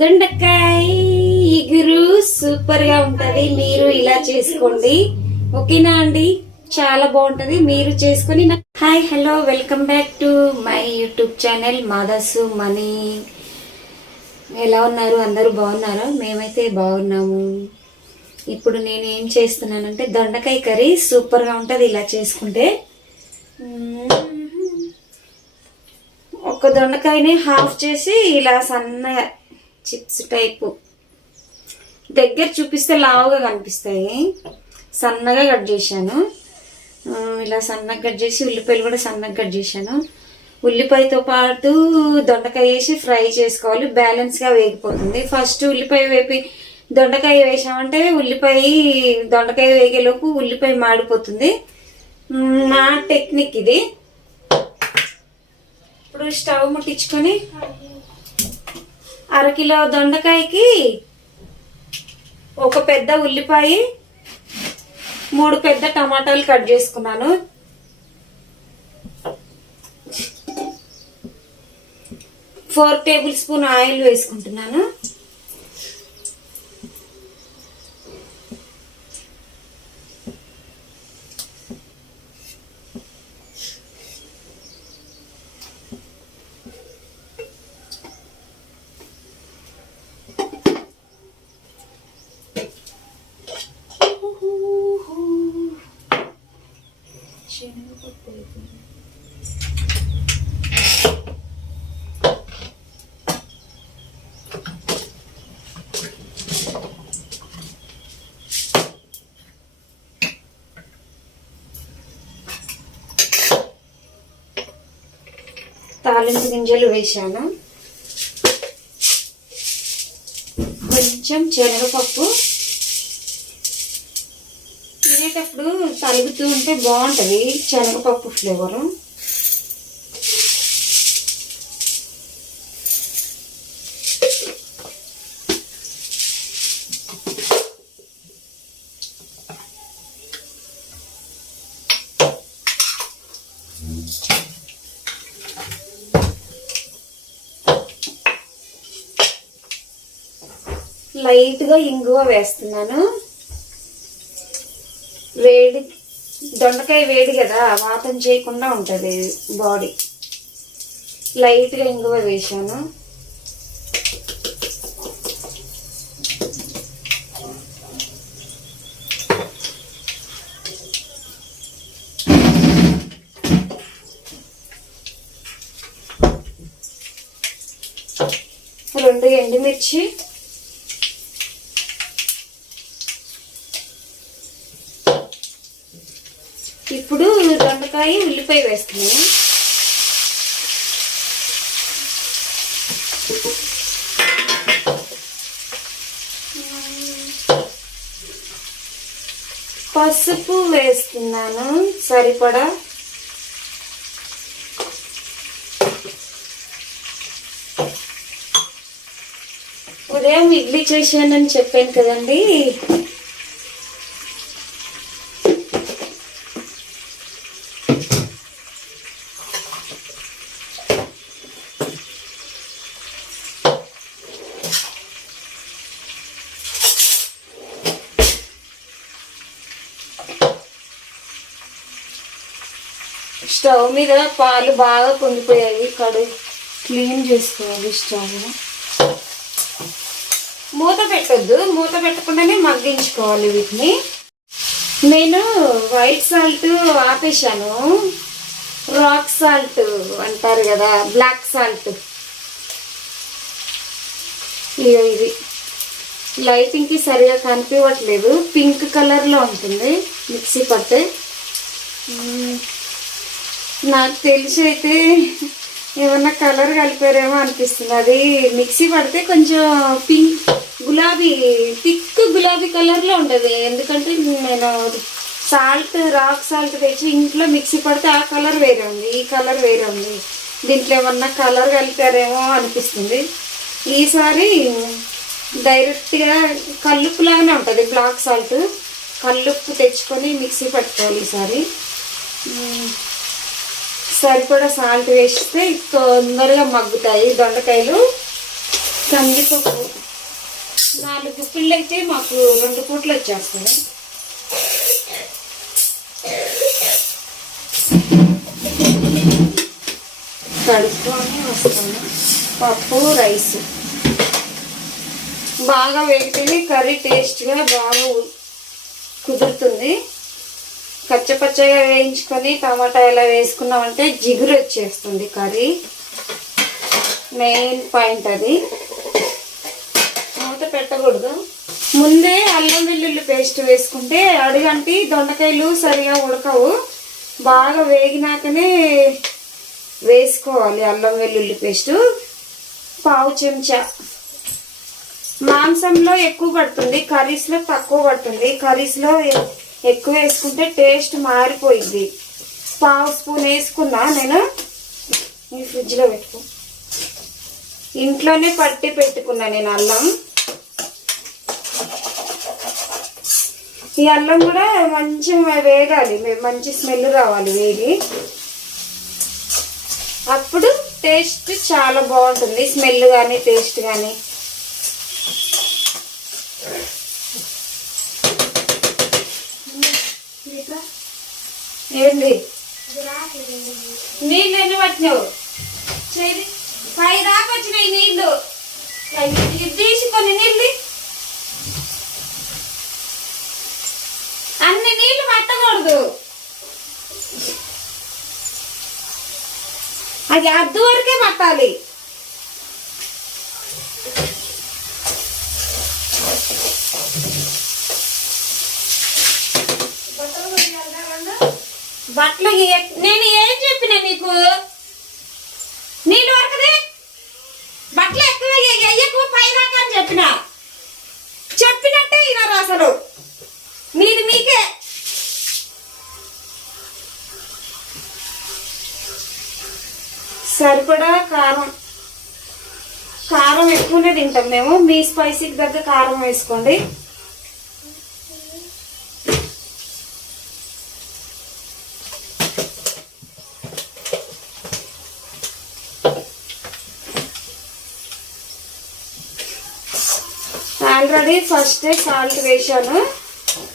దొండకాయ ఇగురు సూపర్ గా ఉంటది. మీరు ఇలా చేసుకోండి, ఓకేనా అండి? చాలా బాగుంటది, మీరు చేసుకుని. Hi, hello, welcome back to my YouTube channel Madasu money. ఎలా ఉన్నారు? అందరూ బాగున్నారా? మేమైతే బాగున్నాము. ఇప్పుడు నేను ఏం చేస్తున్నానంటే దొండకాయ కర్రీ సూపర్ గా ఉంటది ఇలా చేసుకుంటే. ఒక దొండకాయని హాఫ్ చేసి ఇలా సన్నగా చిప్స్ టైపు, దగ్గర చూపిస్తే లావుగా కనిపిస్తాయి, సన్నగా కట్ చేశాను. ఇలా సన్నగా కట్ చేసి ఉల్లిపాయలు కూడా సన్నగా కట్ చేశాను. ఉల్లిపాయతో పాటు దొండకాయ వేసి ఫ్రై చేసుకోవాలి, బ్యాలెన్స్గా వేగిపోతుంది. ఫస్ట్ ఉల్లిపాయ వేపి దొండకాయ వేసామంటే దొండకాయ వేగేలోపు ఉల్లిపాయ మాడిపోతుంది. నా టెక్నిక్ ఇది. ఇప్పుడు స్టవ్ ముట్టించుకొని అరకిలో దొండకాయకి ఒక పెద్ద ఉల్లిపాయ, 3 పెద్ద టమాటాలు కట్ చేసుకున్నాను. ఫోర్ టేబుల్ స్పూన్ ఆయిల్ వేసుకుంటున్నాను. తాలింపు గింజలు వేసాను, కొంచెం శనగపప్పు. తినేటప్పుడు తలుగుతూ ఉంటే బాగుంటుంది శనగపప్పు ఫ్లేవరు. లైట్గా ఇంగువ వేస్తున్నాను. దొండకాయ వేడి కదా, వాతం చేయకుండా ఉంటుంది బాడీ. లైట్గా ఇంగువ వేసాను. రెండు ఎండుమిర్చి, ఇప్పుడు దొండకాయ ఉల్లిపాయ వేస్తున్నాను. పసుపు వేస్తున్నాను సరిపడా. ఉదయం ఇడ్లీ చేశానని చెప్పాను కదండి, స్టవ్ మీద పాలు బాగా పొంగిపోయాయి, క్లీన్ చేసుకోవాలి స్టవ్. మూత పెట్టొద్దు, మూత పెట్టకుండానే మగ్గించుకోవాలి వీటిని. నేను వైట్ సాల్ట్ ఆపేసాను, రాక్ సాల్ట్ అంటారు కదా, బ్లాక్ సాల్ట్. ఇది లైటింగ్కి సరిగా కనిపించట్లేదు, పింక్ కలర్లో ఉంటుంది మిక్సీ పడితే. నాకు తెలిసి అయితే ఏమన్నా కలర్ కలిపారేమో అనిపిస్తుంది. అది మిక్సీ పడితే కొంచెం పింక్ థిక్ గులాబీ కలర్లో ఉంటుంది. ఎందుకంటే నేను రాక్ సాల్ట్ తెచ్చి ఇంట్లో మిక్సీ పడితే ఆ కలర్ వేరే ఉంది, ఈ కలర్ వేరే ఉంది. దీంట్లో ఏమన్నా కలర్ కలిపారేమో అనిపిస్తుంది. ఈసారి డైరెక్ట్గా కల్లుప్పు లాగానే ఉంటుంది బ్లాక్ సాల్ట్. కల్లుప్పు తెచ్చుకొని మిక్సీ పట్టుకోవాలి ఈసారి. సరిపడా సాల్ట్ వేస్తే తొందరగా మగ్గుతాయి దొండకాయలు. కందిపప్పు 4 గుప్పిళ్ళు అయితే మాకు 2 పూటలు వచ్చేస్తుంది. కడుక్కొని వస్తాను. పప్పు రైస్ బాగా వేగితేనే కర్రీ టేస్ట్గా బాగా కుదురుతుంది. పచ్చపచ్చగా వేయించుకొని టమాటా ఇలా వేసుకున్నామంటే జిగురు వచ్చేస్తుంది కర్రీ. మెయిన్ పాయింట్ అది. మూత పెట్టకూడదు. ముందే అల్లం వెల్లుల్లి పేస్ట్ వేసుకుంటే అడుగంటి దొండకాయలు సరిగా ఉడకవు. బాగా వేగినాకనే వేసుకోవాలి అల్లం వెల్లుల్లి పేస్టు. 1/2 చెంచా. మాంసంలో ఎక్కువ పడుతుంది, కర్రీస్లో తక్కువ పడుతుంది. కర్రీస్లో ఎక్కువ వేసుకుంటే టేస్ట్ మారిపోయింది. 1/2 స్పూన్ వేసుకున్నా నేను. ఈ ఫ్రిడ్జ్లో పెట్టుకో. ఇంట్లోనే పట్టి పెట్టుకున్నా నేను అల్లం. ఈ అల్లం కూడా మంచిగా వేగాలి, మంచి స్మెల్ రావాలి వేగి. అప్పుడు టేస్ట్ చాలా బాగుంటుంది, స్మెల్ కానీ టేస్ట్ కానీ. ఏంటి నీళ్ళు ఎన్ని పట్టినావు? 5 దాకా వచ్చినాయి నీళ్ళు. తీసుకొని నీళ్ళు అన్ని నీళ్లు పట్టకూడదు. అది అద్దు వరకే పట్టాలి. బట్టలు నేను ఏం చెప్పినా నీకు? నీళ్ళు వరకదే బట్టలు ఎక్కువ పైదాకా అని చెప్పినట్టే వినరు అసలు. మీది మీకే. సరిపడా కారం ఎక్కువనే తింటాం మేము. మీ స్పైసీకి తగ్గ కారం వేసుకోండి. ఆల్రెడీ ఫస్టే సాల్ట్ వేసాను.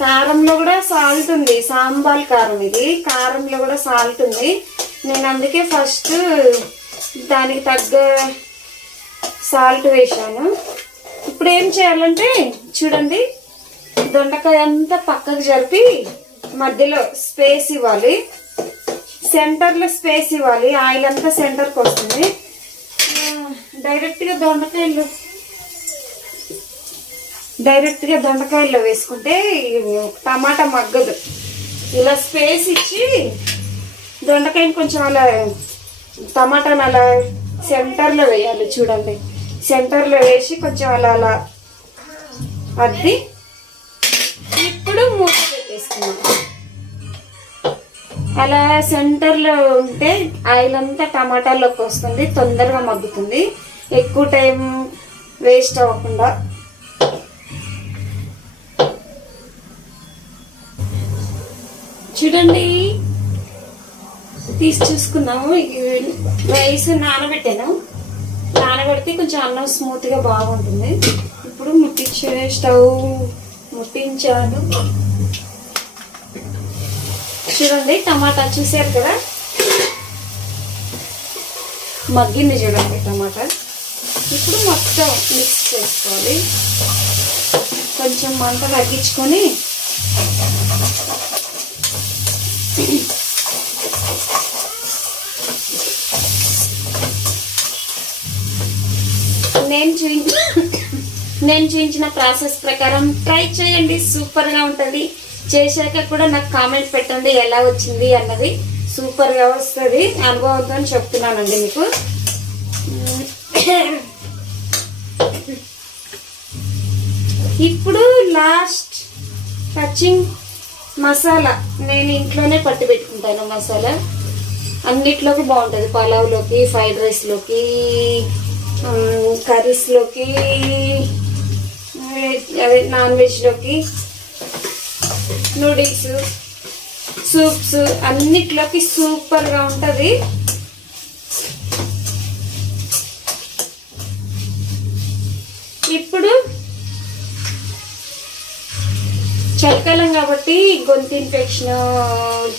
కారంలో కూడా సాల్ట్ ఉంది, సాంబార్ కారం ఇది. కారంలో కూడా సాల్ట్ ఉంది. నేను అందుకే ఫస్ట్ దానికి తగ్గ సాల్ట్ వేసాను. ఇప్పుడు ఏం చేయాలంటే చూడండి, దొండకాయ అంతా పక్కకు జరిపి మధ్యలో స్పేస్ ఇవ్వాలి, సెంటర్లో స్పేస్ ఇవ్వాలి. ఆయిల్ అంతా సెంటర్కి వస్తుంది. డైరెక్ట్గా దొండకాయల్లో వేసుకుంటే టమాటా మగ్గదు. ఇలా స్పేస్ ఇచ్చి దొండకాయని కొంచెం అలా టమాటాను అలా సెంటర్లో వేయాలి. చూడండి, సెంటర్లో వేసి కొంచెం అలా అద్ది ఇప్పుడు మూత పెట్టేసుకున్నాం. అలా సెంటర్లో ఉంటే ఆయిల్ అంతా టమాటాల్లోకి వస్తుంది, తొందరగా మగ్గుతుంది, ఎక్కువ టైం వేస్ట్ అవ్వకుండా. చూడండి, తీసి చూసుకున్నాము. రైస్ నానబెడితే కొంచెం అన్నం స్మూత్గా బాగుంటుంది. ఇప్పుడు స్టవ్ ముట్టించాను. చూడండి, టమాటా చూసారు కదా, మగ్గింది చూడండి టమాటా. ఇప్పుడు మొత్తం మిక్స్ చేసుకోవాలి. కొంచెం మంట తగ్గించుకొని నేను చూపించిన ప్రాసెస్ ప్రకారం ట్రై చేయండి, సూపర్గా ఉంటుంది. చేశాక కూడా నాకు కామెంట్ పెట్టండి ఎలా వచ్చింది అన్నది. సూపర్గా వస్తుంది, అనుభవంతో చెప్తున్నానండి మీకు. ఇప్పుడు లాస్ట్ టచింగ్ మసాలా నేను ఇంట్లోనే పట్టి పెట్టుకుంటాను. మసాలా అన్నిట్లోకి బాగుంటుంది, పలావ్లోకి, ఫ్రైడ్ రైస్లోకి, కర్రీస్లోకి, అదే నాన్ వెజ్లోకి, నూడిల్స్, సూప్స్ అన్నిట్లోకి సూపర్గా ఉంటుంది. ఇప్పుడు చలికాలం కాబట్టి గొంతు ఇన్ఫెక్షన్,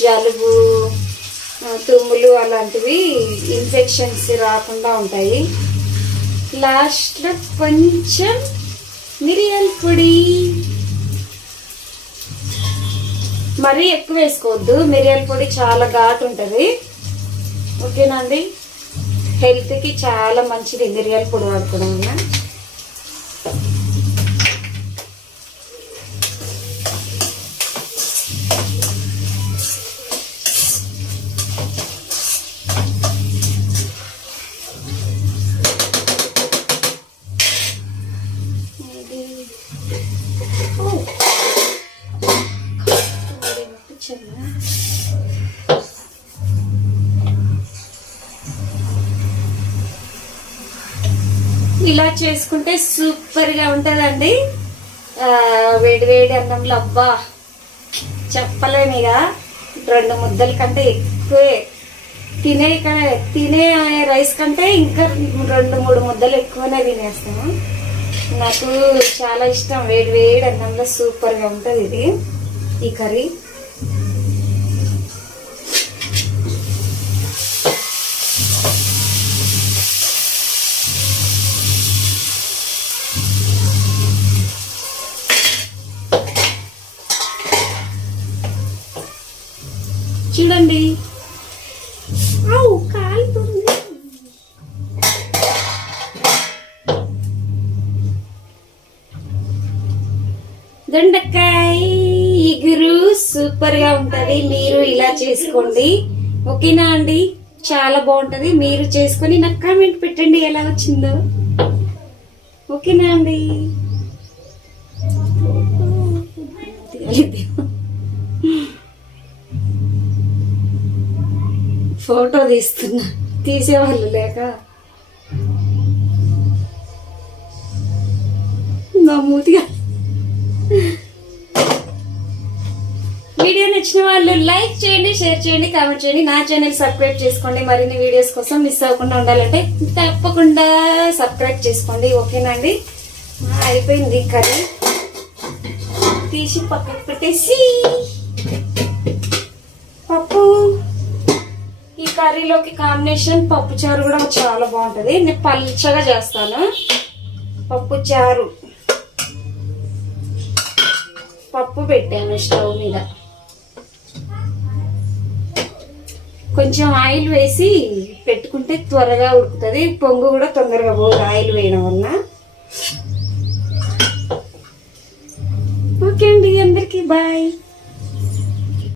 జలుబు, తుమ్ములు అలాంటివి ఇన్ఫెక్షన్స్ రాకుండా ఉంటాయి. లాస్ట్లో కొంచెం మిరియాల పొడి, మరీ ఎక్కువ వేసుకోవద్దు, మిరియాల పొడి చాలా ఘాటు ఉంటుంది. ఓకేనా అండి? హెల్త్కి చాలా మంచిది మిరియాల పొడి వాడుకోవడం వల్ల. ఇలా చేసుకుంటే సూపర్ గా ఉంటదండి. వేడి వేడి అన్నంలో అబ్బా చెప్పలేనిగా 2 ముద్దల కంటే ఎక్కువే. తినే రైస్ కంటే ఇంకా 2-3 ముద్దలు ఎక్కువనే తినేస్తాము. నాకు చాలా ఇష్టం. వేడి వేడి అన్నంలో సూపర్ గా ఉంటది ఇది, ఈ కర్రీ. చూడండి, కాలుతుంది. దొండకాయ ఇగురు సూపర్ గా ఉంటది. మీరు ఇలా చేసుకోండి. ఓకేనా అండి? చాలా బాగుంటది. మీరు చేసుకొని నాకు కామెంట్ పెట్టండి ఎలా వచ్చిందో. ఓకేనా అండి? ఫోటో తీస్తున్నా, తీసేవాళ్ళు లేక. నమ్ముతిగా వీడియో నచ్చిన వాళ్ళు లైక్ చేయండి, షేర్ చేయండి, కామెంట్ చేయండి. నా ఛానల్ సబ్స్క్రైబ్ చేసుకోండి. మరిన్ని వీడియోస్ కోసం మిస్ అవ్వకుండా ఉండాలంటే తప్పకుండా సబ్స్క్రైబ్ చేసుకోండి. ఓకేనా అండి? అయిపోయింది కర్రీ, తీసి పక్కకు పెట్టేసి పప్పు. ఈ కర్రీలోకి కాంబినేషన్ పప్పు చారు కూడా చాలా బాగుంటది. నేను పల్చగా చేస్తాను పప్పు చారు. పప్పు పెట్టాను స్టవ్ మీద, కొంచెం ఆయిల్ వేసి పెట్టుకుంటే త్వరగా ఉడుకుతుంది. పొంగు కూడా తొందరగా పోదు ఆయిల్ వేయడం వల్ల. ఓకే అండి, అందరికీ బాయ్.